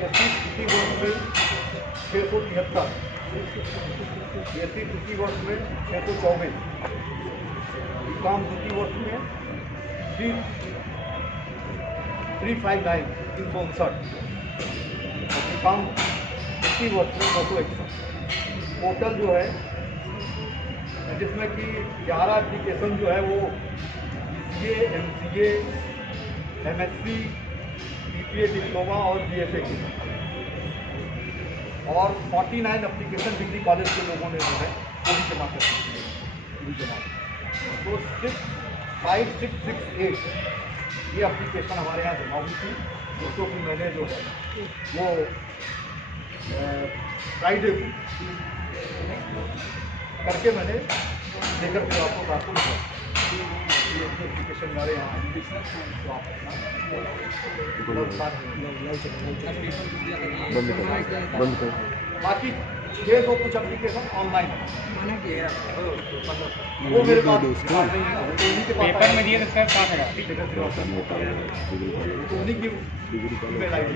BSc इसी वर्ष में 673, BSc इसी वर्ष में 624, बीकॉम द्वितीय वर्ष में 359 359 और बीकॉम इसी वर्ष में 261 टोटल जो है, जिसमें कि 11 एप्लीकेशन जो है वो BCA, MCA, MSc, BPA diploma और BSA की, और 49 एप्लीकेशन डिग्री कॉलेज के लोगों ने जो है वो भी जमा कर दी। तो 65668 ये एप्लीकेशन हमारे यहाँ जमा हुई थी, जिसको कि मैंने जो है वो फ्राइडे को करके मैंने लेकर फिर आपको बातों को ये एप्लीकेशन हमारे यहाँ बाकी 600 कुछ एप्लीकेशन ऑनलाइन है, वो मेरे पास पेपर में दिए तो सर 7,000 उन्हीं की ईमेल आई डी,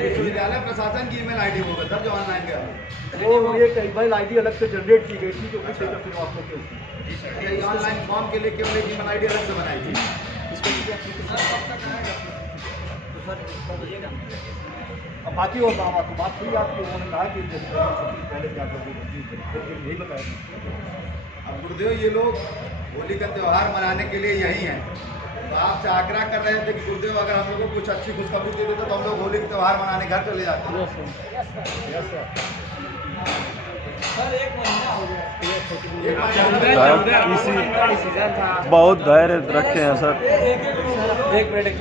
विश्वविद्यालय प्रशासन की ईमेल आईडी होगा सर जो ऑनलाइन का वो एक ईमेल आईडी अलग से जनरेट की गई थी जो कि शेखर श्रीवास्तव की थी। ऑनलाइन फॉर्म के लिए केवल एक ईमेल आईडी अलग से बनाई थी। अब बाकी वो बात हुई आपकी, उन्होंने कहा कि पहले क्या कर यही बताया। अब गुरुदेव ये लोग होली का त्यौहार मनाने के लिए यही हैं, तो आपसे आग्रह कर रहे थे कि गुरुदेव अगर हम लोग को कुछ अच्छी खुशखबरी दे देते तो हम लोग होली का त्यौहार मनाने घर चले जाते। बहुत धैर्य रखे हैं सर। एक मिनट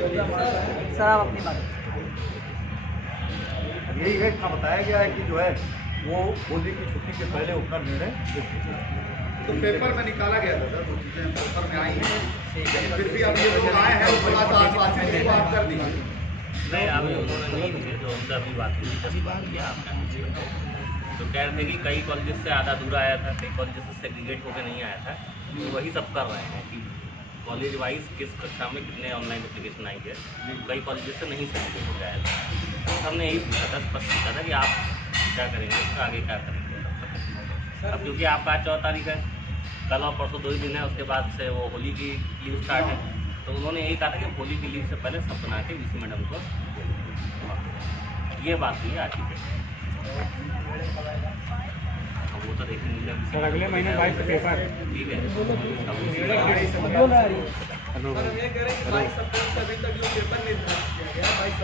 सर, आप अपनी बात। यही है, इतना बताया गया है कि जो है वो होली की छुट्टी के पहले अपना निर्णय तो पेपर में निकाला गया था सर, वो चीज़ें पेपर में आई हैं, लेकिन फिर भी अब ये लोग आए हैं उसके बाद आसपास में वो आप कर दी नहीं, अभी उन्होंने नहीं किए, जो उनसे अभी बात हुई जब बात किया आपने तो कह रहे थे कि कई कॉलेजेस से आधा दूर आया था, कई कॉलेजेस से सेग्रीगेट होकर नहीं आया था, तो वही सब कर रहे हैं कि कॉलेज वाइज किस कक्षा में कितने ऑनलाइन एप्लीकेशन आई है, कई कॉलेजेस से नहीं सेग्रीगेट हो गया है। तो हमने यही पूछा था, स्पष्ट पूछा था कि आप क्या करेंगे, उसका आगे क्या करेंगे। अब क्योंकि आपका 14 तारीख है, कल और परसों 2 ही दिन है, उसके बाद से वो होली की लीव स्टार्ट है, तो उन्होंने यही कहा था कि होली की लीव से पहले सब बना के VC मैडम को ये बात हुई आज की डेट। वो तो देखेंगे सर अगले महीने 22 से पेपर, ठीक है। सर हम ये कह रहे हैं कि 22 अप्रैल से अभी तक जो पेपर निर्धारित किया गया 22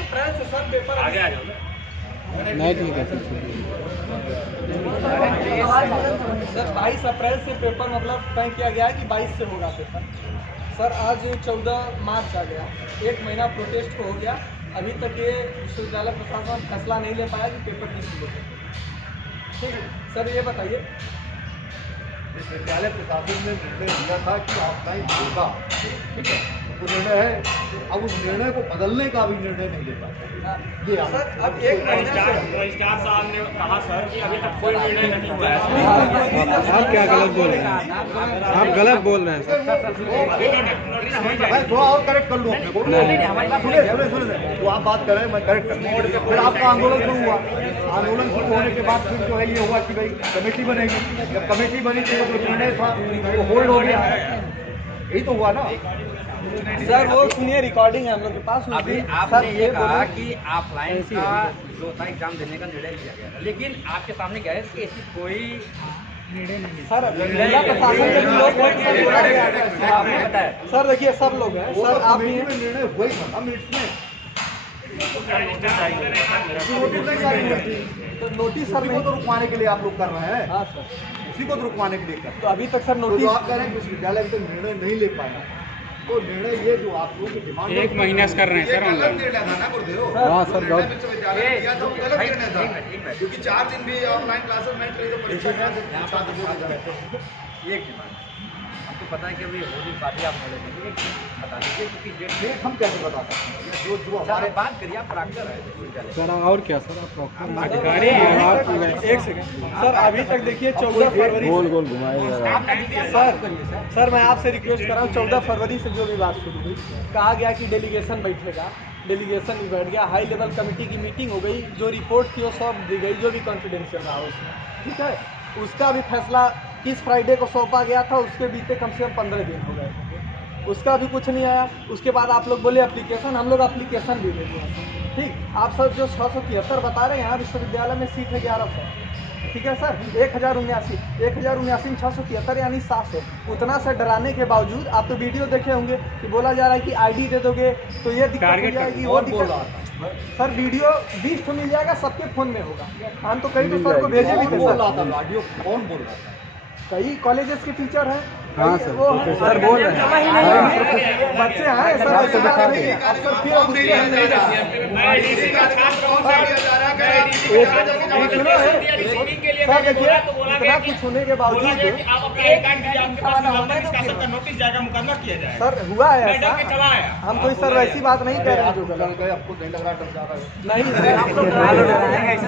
अप्रैल से सर पेपर आगे आ जाओ नहीं ठीक है सर 22 अप्रैल से पेपर मतलब तय किया गया है कि 22 से होगा पेपर। सर आज 14 मार्च आ गया, 1 महीना प्रोटेस्ट हो गया, अभी तक ये विश्वविद्यालय प्रशासन फैसला नहीं ले पाया कि पेपर किस लिए। ठीक है सर, ये बताइए। विश्वविद्यालय प्रशासन ने निर्णय दिया था कि ऑफलाइन होगा, ठीक है, वो निर्णय है, अब उस निर्णय को बदलने का भी निर्णय नहीं ले पाया। ये सर अब 1 महीना रजिस्ट्रार साहब ने कहा सर कि अभी तक कोई निर्णय नहीं हुआ है। आप क्या गलत बोल रहे हैं? आप गलत बोल रहे हैं सर। मैं थोड़ा और करेक्ट कर लूँ अपने को। सुने तो आप बात कर रहे हैं, मैं करेक्ट कर लूँ। फिर आपका आंदोलन शुरू हुआ, आंदोलन शुरू होने के बाद फिर जो है ये हुआ कि भाई कमेटी बनेगी, जब कमेटी बनी तो जो निर्णय था वो होल्ड हो गया, यही तो हुआ ना। सर वो सुनिए, रिकॉर्डिंग है हम लोग के पास। अभी आपने ये कहा कि ऑफलाइन का जो था एग्जाम देने का निर्णय लिया गया, लेकिन आपके सामने क्या है कि ऐसी कोई सर जिला प्रशासन के भी लोग हैं, आपने बताया। सर देखिए सब लोग हैं वो सर, तो आप भी कमेटी हैं। में निर्णय हुआ ही था ना मिनट्स में। तो नोटिस सर उसी को नहीं तो रुकवाने के लिए आप लोग कर रहे हैं, हाँ सर, उसी को तो रुकवाने के लिए कर रहे तो अभी तक सर हैं। तो नोटिस जो आप कह रहे हैं कि विश्वविद्यालय अभी तक निर्णय नहीं ले पाया, तो निर्णय ये जो आप लोगों की डिमांड 1 महीना से कर रहे हैं सर गलत ऑनलाइन। निर्णय था ना गुरुदेव। हाँ सर, जो निर्णय विश्वविद्यालय ने लिया था वो गलत निर्णय था, क्योंकि 4 दिन भी ऑफलाइन क्लासेस में परीक्षा छात्र बोल जाए। एक डिमांड आपको पता है कि अभी होली पार्टी आप बोले थे, एक बता दीजिए क्योंकि डेट डेट हम कैसे बता सकते हैं? जो हमारे हमारे बात करिए, आप प्राक्टर है विश्वविद्यालय। सर और क्या सर? आप अधिकारी हैं आप। एक सेकंड सर, अभी तक देखिए 14 फरवरी गोल गोल घुमाइएगा। सर मैं आपसे रिक्वेस्ट कर रहा हूँ, 14 फरवरी से जो भी बात शुरू हुई, कहा गया कि डेलीगेशन बैठेगा, डेलीगेशन भी बैठ गया, हाई लेवल कमेटी की मीटिंग हो गई, जो रिपोर्ट थी वो सब दी गई, जो भी कॉन्फिडेंशियल रहा उसमें, ठीक है। उसका भी फैसला किस फ्राइडे को सौंपा गया था, उसके बीते कम से कम 15 दिन हो गए, उसका भी कुछ नहीं आया। उसके बाद आप लोग बोले एप्लीकेशन, हम लोग एप्लीकेशन भी दे दिए, ठीक। आप सब जो 673 बता रहे हैं, यहाँ विश्वविद्यालय में सीट है 1100, ठीक है सर। 1079 में 673 यानी 700, उतना से डराने के बावजूद आप तो वीडियो देखे होंगे कि बोला जा रहा है कि आईडी दे दोगे तो ये दिक्कत हो जाएगी, वो दिक्कत। सर वीडियो 20 मिल जाएगा, सबके फोन में होगा। हम तो कई तो सर को भेजे भी थे सर। ऑडियो कौन बोल रहा था? कई कॉलेजेस के टीचर हैं, हाँ सर, सर बोल रहे हैं बच्चे हैं सर, ऐसी बात नहीं है। अब सर फिर अब उसके हम नहीं जाते। सर देखिए, इतना कुछ होने के बावजूद नोटिस जाएगा, मुकदमा किया जाए। सर हुआ है डर के चला ऐसा, आया। हम कोई सर वैसी बात नहीं कह रहे हैं जो गलत गए, आपको नहीं लग रहा डर जा रहा है? नहीं सर, आप लोग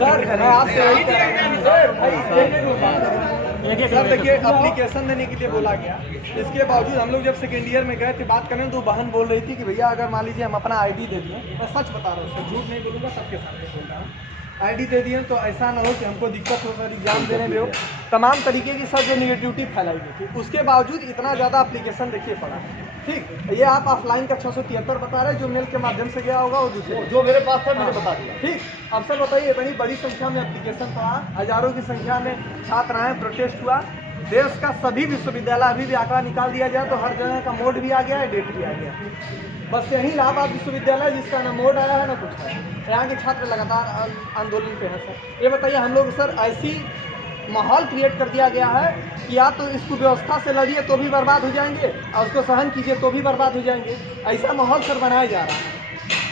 सर मैं आपसे वही कह रहा हूं सर। देखिए एप्लीकेशन देने के लिए बोला गया, इसके बावजूद हम लोग जब सेकेंड ईयर में गए थे बात करने, तो बहन बोल रही थी कि भैया अगर मान लीजिए हम अपना आईडी दे दिए, मैं सच बता रहा हूँ सर, झूठ नहीं बोलूँगा, सबके सामने बोल रहा हूँ, आईडी दे दिए तो ऐसा ना हो कि हमको दिक्कत हो सर एग्जाम देने में हो। तमाम तरीके की सर जो निगेटिविटी फैलाई गई थी, उसके बावजूद इतना ज़्यादा एप्लीकेशन देखिए पड़ा, ठीक। ये आप ऑफलाइन का 673 बता रहे हैं, जो मेल के माध्यम से गया होगा वो दूसरे, जो मेरे पास था मैंने बता दिया, ठीक। अब सर बताइए, इतनी बड़ी संख्या में एप्लीकेशन पड़ा, हजारों की संख्या में छात्र आए, प्रोटेस्ट हुआ, देश का सभी विश्वविद्यालय, अभी भी आंकड़ा निकाल दिया जाए तो हर जगह का मोड भी आ गया है, डेट भी आ गया है। बस यही इलाहाबाद विश्वविद्यालय जिसका ना मोड आया है ना कुछ है, यहाँ के छात्र लगातार आंदोलन पे हैं सर। ये बताइए, हम लोग सर ऐसी माहौल क्रिएट कर दिया गया है कि आप तो इसको व्यवस्था से लड़िए तो भी बर्बाद हो जाएंगे, और उसको सहन कीजिए तो भी बर्बाद हो जाएंगे, ऐसा माहौल सर बनाया जा रहा है।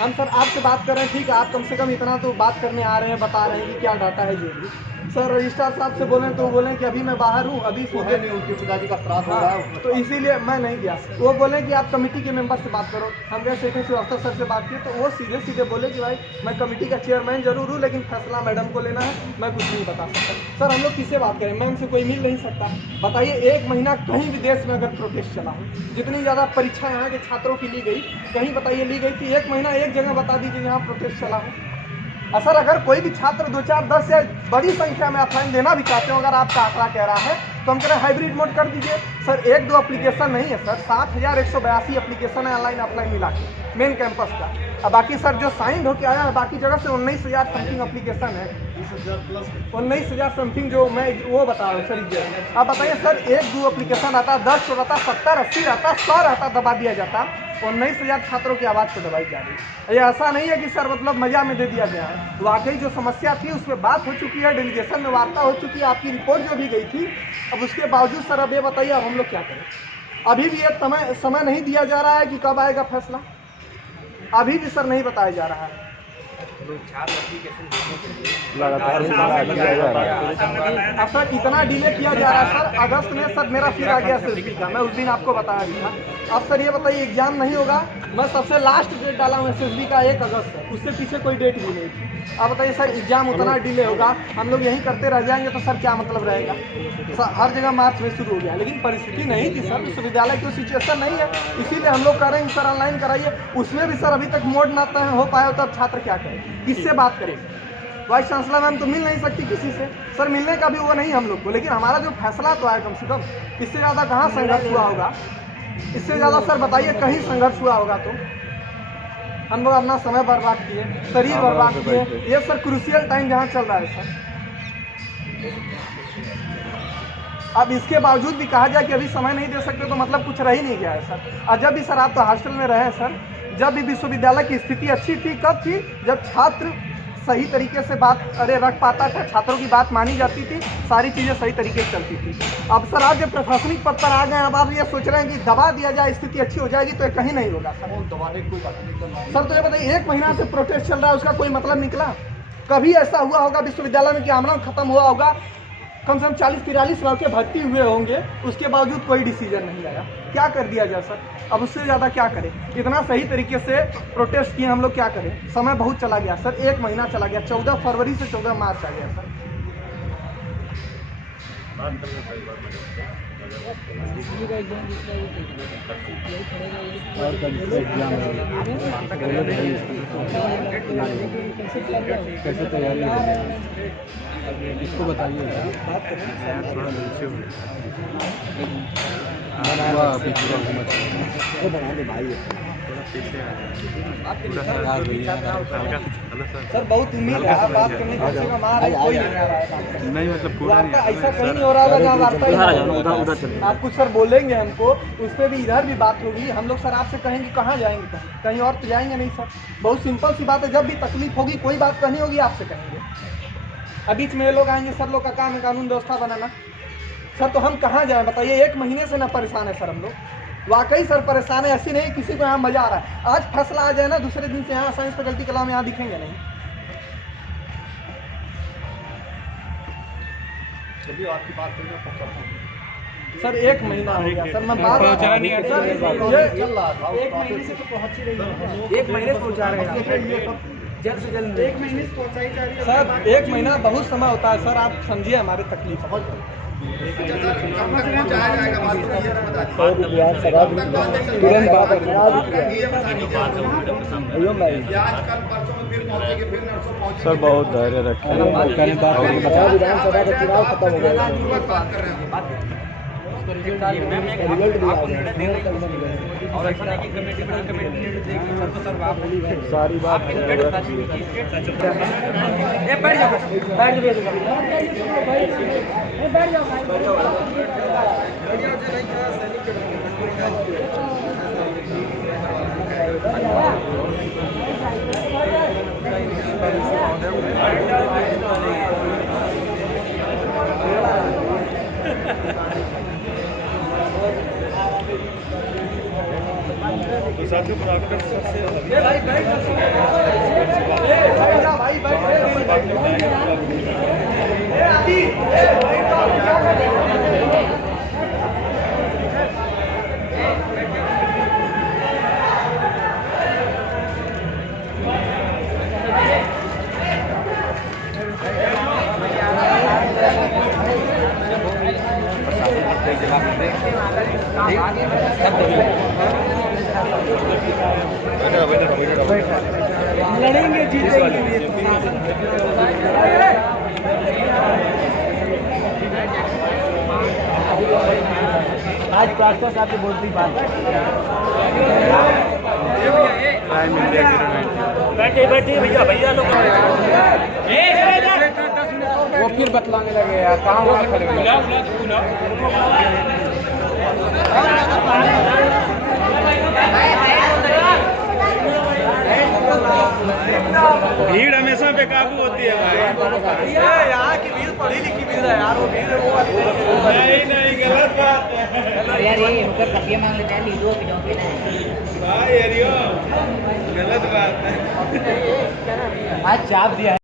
हम सर आपसे बात कर रहे हैं, ठीक है, आप कम से कम इतना तो बात करने आ रहे हैं, बता रहे हैं कि क्या डाटा है जो भी। सर रजिस्ट्रार साहब से बोलें तो बोलें कि अभी मैं बाहर हूँ, अभी वो है नहीं, उनके पिताजी का श्राद्ध हो रहा है, तो इसीलिए मैं नहीं गया। वो बोले कि आप कमेटी के मेंबर से बात करो, हम गए सेक्रेटरी श्रीवास्तव सर से बात की, तो वो सीधे सीधे बोले कि भाई मैं कमेटी का चेयरमैन जरूर हूँ, लेकिन फैसला मैडम को लेना है, मैं कुछ नहीं बता सकता। सर हम लोग किससे बात करें, मैम से कोई मिल नहीं सकता। बताइए, 1 महीना कहीं भी देश में अगर प्रोटेस्ट चला हो, जितनी ज़्यादा परीक्षा यहाँ के छात्रों की ली गई, कहीं बताइए ली गई थी 1 महीना एक जगह बता दीजिए यहाँ प्रोटेस्ट चला हो। सर अगर कोई भी छात्र 2, 4, 10 या बड़ी संख्या में ऑफलाइन देना भी चाहते हो, अगर आपका आंकड़ा कह रहा है तो हम कह रहे हैं हाइब्रिड मोड कर दीजिए। सर 1-2 एप्लीकेशन नहीं है सर, 7,182 एप्लीकेशन है ऑनलाइन ऑफलाइन मिला के मेन कैंपस का, और बाकी सर जो साइन होकर आया है बाकी जगह से 19,000 समथिंग एप्लीकेशन है, 19,000 समथिंग जो मैं वो बता रहा हूँ सर। आप बताइए सर, 1-2 एप्लीकेशन आता, 10 रहता, 70, 80 रहता, 100 रहता, दबा दिया जाता, 19,000 छात्रों की आवाज़ को दबाई जा रही है। ये ऐसा नहीं है कि सर मतलब मजा में दे दिया गया है, वाकई जो समस्या थी उस पर बात हो चुकी है, डेलीगेशन में वार्ता हो चुकी है, आपकी रिपोर्ट जो भी गई थी। अब उसके बावजूद सर अब ये बताइए अब हम लोग क्या करें? अभी भी ये समय नहीं दिया जा रहा है कि कब आएगा फैसला, अभी भी सर नहीं बताया जा रहा है। लगातार अब सर इतना डिले किया जा रहा है सर, अगस्त में सर मेरा फिर आ गया एसएसबी का, मैं उस दिन आपको बताया भी था। अब सर ये बताइए एग्जाम नहीं होगा, मैं सबसे लास्ट डेट डाला हूँ एसएसबी का 1 अगस्त है, उससे पीछे कोई डेट भी नहीं थी। अब बताइए सर एग्जाम उतना डिले होगा, हम लोग यहीं करते रह जाएंगे तो सर क्या मतलब रहेगा? सर हर जगह मार्च में शुरू हो गया, लेकिन परिस्थिति नहीं थी सर, विश्वविद्यालय की सिचुएशन नहीं है, इसीलिए हम लोग कह रहे हैं सर ऑनलाइन कराइए। उसमें भी सर अभी तक मोड ना हो पाया हो, तब छात्र क्या करें, किससे बात करें? वाइस चांसलर मैम तो मिल नहीं सकती किसी से, सर मिलने का भी वो नहीं हम लोग को, लेकिन हमारा जो फैसला तो है कम से कम, इससे ज़्यादा कहाँ संघर्ष हुआ होगा? इससे ज़्यादा सर बताइए कहीं संघर्ष हुआ होगा तो हम लोग अपना समय बर्बाद किए, शरीर बर्बाद किए, ये सर क्रूशियल टाइम जहाँ चल रहा है सर। अब इसके बावजूद भी कहा जाए कि अभी समय नहीं दे सकते तो मतलब कुछ रह ही नहीं गया है सर। और जब भी सर आप तो हॉस्टल में रहे सर, जब भी विश्वविद्यालय की स्थिति अच्छी थी, कब थी? जब छात्र सही तरीके से बात रख पाता था, छात्रों की बात मानी जाती थी, सारी चीज़ें सही तरीके से चलती थी। अब सर आप जब प्रशासनिक पद पर आ गए, अब आप ये सोच रहे हैं कि दबा दिया जाए, स्थिति अच्छी हो जाएगी, तो ये कहीं नहीं होगा सर। दबाने की कोई बात नहीं सर तो ये बताइए 1 महीना से प्रोटेस्ट चल रहा है, उसका कोई मतलब निकला? कभी ऐसा हुआ होगा विश्वविद्यालय में कि आंदोलन खत्म हुआ होगा, कम से कम 40-43 लड़के भर्ती हुए होंगे, उसके बावजूद कोई डिसीजन नहीं आया? क्या कर दिया जाए सर? अब उससे ज़्यादा क्या करें? इतना सही तरीके से प्रोटेस्ट किए हम लोग, क्या करें? समय बहुत चला गया सर, 1 महीना चला गया, 14 फरवरी से 14 मार्च आ गया सर। और कल से एग्जाम है, कैसे तैयारी है इसको बताइए। थोड़ा नीचे सर बहुत उम्मीद है आप बात करने का कोई नहीं आ रहा है। नहीं मतलब वो पूरा आपका ऐसा कहीं नहीं हो रहा होगा जहाँ वार्ता ही आप कुछ सर बोलेंगे हमको, उस पर भी इधर भी बात होगी। हम लोग सर आपसे कहेंगे कहाँ जाएंगे, कहीं और तो जाएंगे नहीं सर। बहुत सिंपल सी बात है, जब भी तकलीफ होगी कोई बात कहनी होगी आपसे कहेंगे। अब बीच में ये लोग आएंगे, सर लोग का काम है कानून व्यवस्था बनाना। सर तो हम कहाँ जाएं बताइए, एक महीने से ना परेशान है सर हम लोग, वाकई सर परेशान है। ऐसी नहीं किसी को यहाँ मजा आ रहा है, आज फैसला आ जाए ना दूसरे दिन से यहाँ साइंस फैकल्टी कलाम यहाँ दिखेंगे नहीं। चलिए आपकी बात करिए, सर एक महीना हो गया सर, मैं बात पहुंचा नहीं है। सर, चल रहा था एक महीने से तो पहुंच ही रही है, एक महीने से पहुंचा रहे हैं जल्द से जल्द, एक महीने से पहुंचाई जा रही है सर। एक महीना बहुत समय होता है सर, आप समझिए हमारी तकलीफ। सर बहुत धैर्य रखें, विधानसभा का चुनाव खत्म हो गया, और ऐसा नहीं कि कमेटी निर्णय देगी सर, तो सर आप सारी बात तो साथियों प्राकृतिक सबसे भाई बैठ लड़ेंगे जीतेंगे। आज प्रार्थना साहब की बोलती बात बैठे बैठे भैया भैया लोग वो फिर बतलाने लगे यार, कहाँ खड़े भीड़ हमेशा बेकाबू होती है भाई। यहाँ की भीड़ पढ़ी लिखी भीड़ है यार, वो भीड़ वो नहीं गलत बात है यार, ये होकर कपिया मांग लेते हैं लीडो के जाओ के भाई, गलत बात है। आज चाप दिया है।